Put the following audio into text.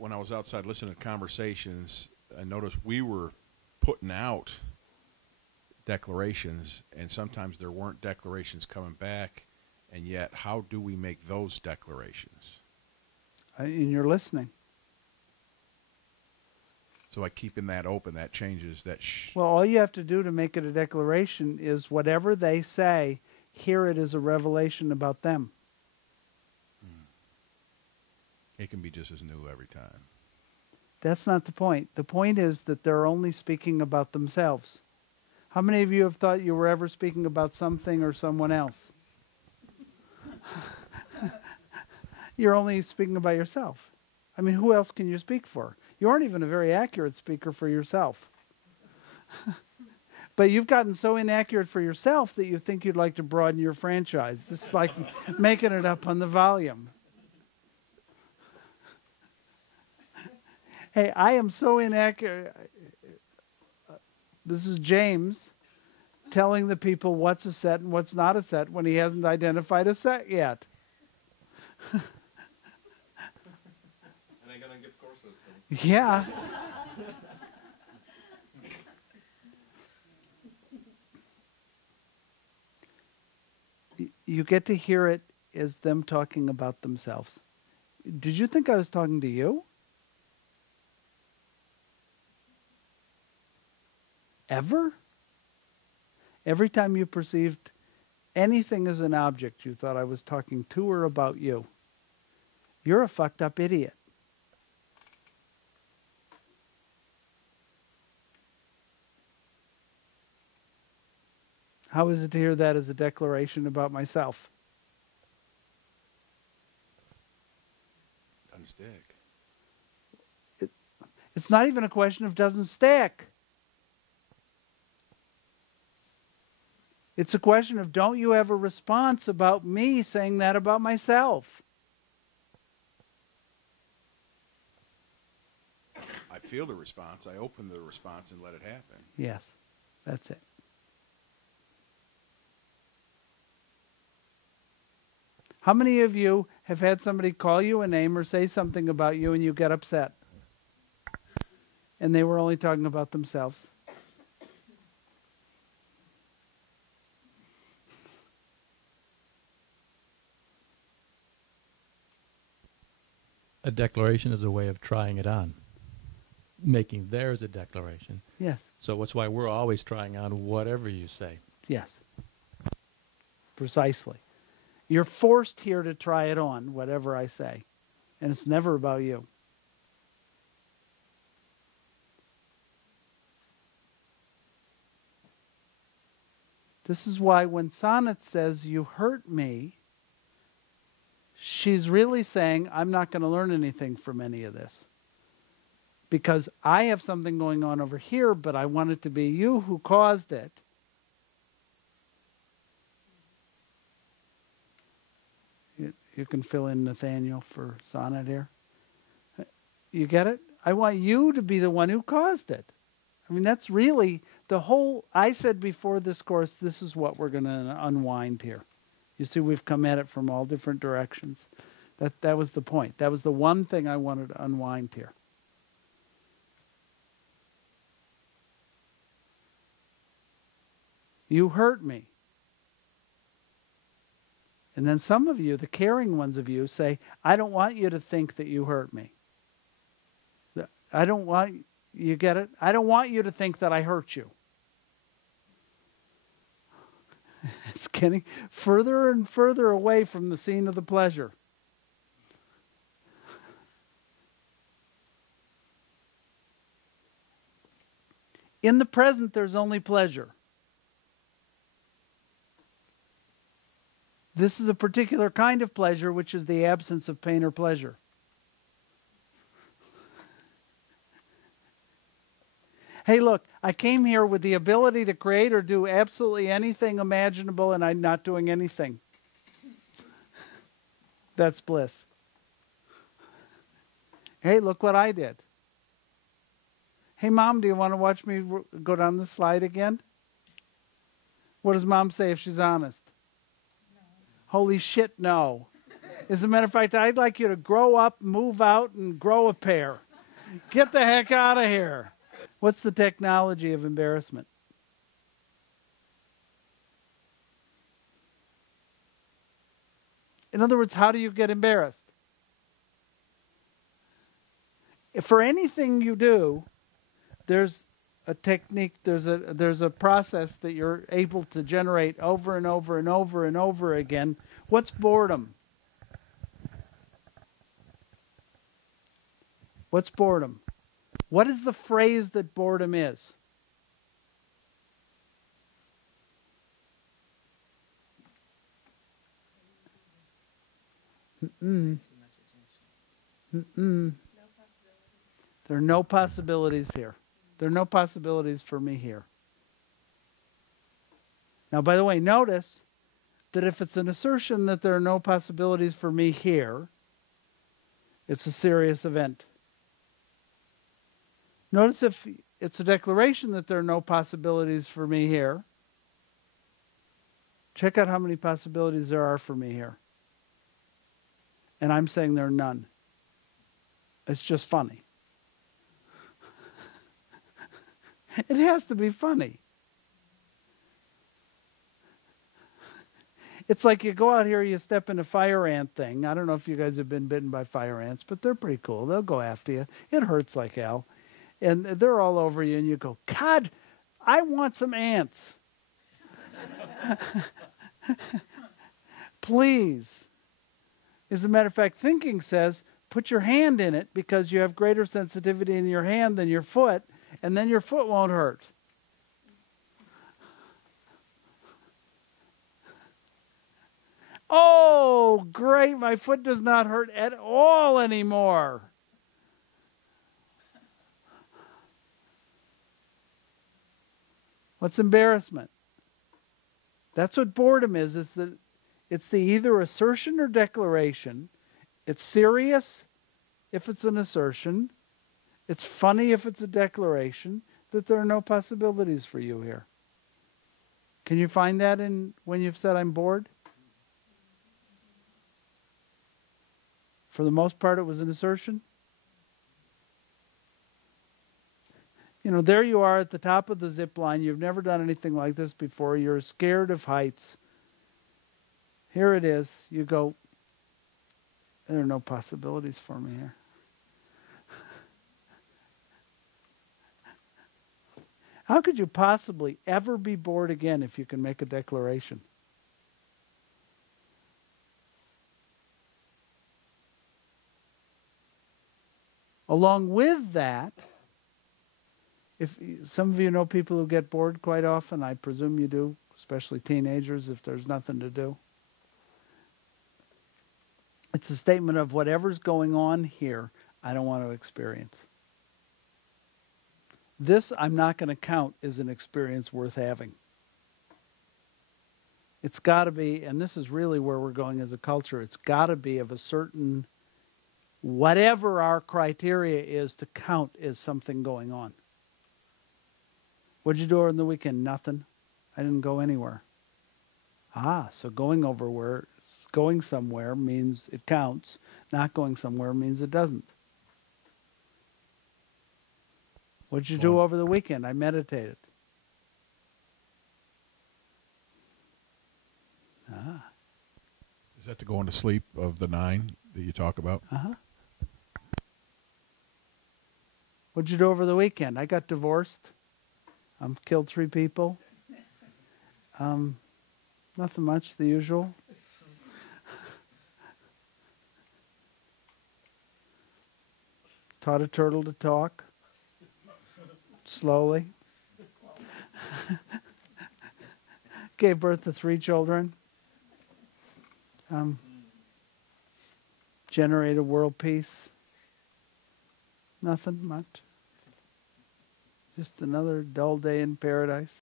when I was outside listening to conversations, I noticed we were putting out declarations, and sometimes there weren't declarations coming back, and yet how do we make those declarations? And you're listening. So by keeping that open, that changes that. Well, all you have to do to make it a declaration is whatever they say, hear it as a revelation about them. It can be just as new every time. That's not the point. The point is that they're only speaking about themselves. How many of you have thought you were ever speaking about something or someone else? You're only speaking about yourself. I mean, who else can you speak for? You aren't even a very accurate speaker for yourself. But you've gotten so inaccurate for yourself that you think you'd like to broaden your franchise. This is like making it up on the volume. Hey, I am so inaccurate. This is James telling the people what's a set and what's not a set when he hasn't identified a set yet. Yeah. You get to hear it as them talking about themselves. Did you think I was talking to you? Ever? Every time you perceived anything as an object, you thought I was talking to or about you. You're a fucked up idiot. How is it to hear that as a declaration about myself? Doesn't stick. It's not even a question of doesn't stick. It's a question of don't you have a response about me saying that about myself? I feel the response. I open the response and let it happen. Yes, that's it. How many of you have had somebody call you a name or say something about you and you get upset? And they were only talking about themselves. A declaration is a way of trying it on, making theirs a declaration. Yes. So that's why we're always trying on whatever you say. Yes. Precisely. You're forced here to try it on, whatever I say. And it's never about you. This is why when Sonnet says, you hurt me, she's really saying, I'm not going to learn anything from any of this. Because I have something going on over here, but I want it to be you who caused it. You can fill in Nathaniel for Sonnet here. You get it? I want you to be the one who caused it. I mean, that's really the whole, I said before this course, this is what we're going to unwind here. You see, we've come at it from all different directions. That was the point. That was the one thing I wanted to unwind here. You hurt me. And then some of you, the caring ones of you, say, I don't want you to think that you hurt me. I don't want, you get it? I don't want you to think that I hurt you. It's getting further and further away from the scene of the pleasure. In the present, there's only pleasure. This is a particular kind of pleasure, which is the absence of pain or pleasure. Hey, look, I came here with the ability to create or do absolutely anything imaginable, and I'm not doing anything. That's bliss. Hey, look what I did. Hey, Mom, do you want to watch me go down the slide again? What does Mom say if she's honest? No. Holy shit, no. As a matter of fact, I'd like you to grow up, move out, and grow a pair. Get the heck out of here. What's the technology of embarrassment? In other words, how do you get embarrassed? If for anything you do, there's a technique, there's a process that you're able to generate over and over and over and over again. What's boredom? What's boredom? What is the phrase that boredom is? Mm-mm. Mm-mm. There are no possibilities here. There are no possibilities for me here. Now, by the way, notice that if it's an assertion that there are no possibilities for me here, it's a serious event. Notice if it's a declaration that there are no possibilities for me here, check out how many possibilities there are for me here. And I'm saying there are none. It's just funny. It has to be funny. It's like you go out here, you step in a fire ant thing. I don't know if you guys have been bitten by fire ants, but they're pretty cool. They'll go after you. It hurts like hell. And they're all over you, and you go, God, I want some ants. Please. As a matter of fact, thinking says, put your hand in it because you have greater sensitivity in your hand than your foot, and then your foot won't hurt. Oh, great, my foot does not hurt at all anymore. What's embarrassment? That's what boredom is. It's the either assertion or declaration. It's serious if it's an assertion. It's funny if it's a declaration that there are no possibilities for you here. Can you find that in when you've said I'm bored? For the most part, it was an assertion. You know, there you are at the top of the zip line. You've never done anything like this before. You're scared of heights. Here it is. You go, there are no possibilities for me here. How could you possibly ever be bored again if you can make a declaration? Along with that, if some of you know people who get bored quite often, I presume you do, especially teenagers if there's nothing to do. It's a statement of whatever's going on here, I don't want to experience. This I'm not going to count as an experience worth having. It's got to be, and this is really where we're going as a culture, it's got to be of a certain, whatever our criteria is to count as something going on. What'd you do on the weekend? Nothing. I didn't go anywhere. So going somewhere means it counts. Not going somewhere means it doesn't. What'd you do over the weekend? I meditated. Is that the going to sleep of the 9 that you talk about? What'd you do over the weekend? I got divorced. Killed 3 people. Nothing much, the usual. Taught a turtle to talk. Slowly. Gave birth to 3 children. Generated world peace. Nothing much. Just another dull day in paradise.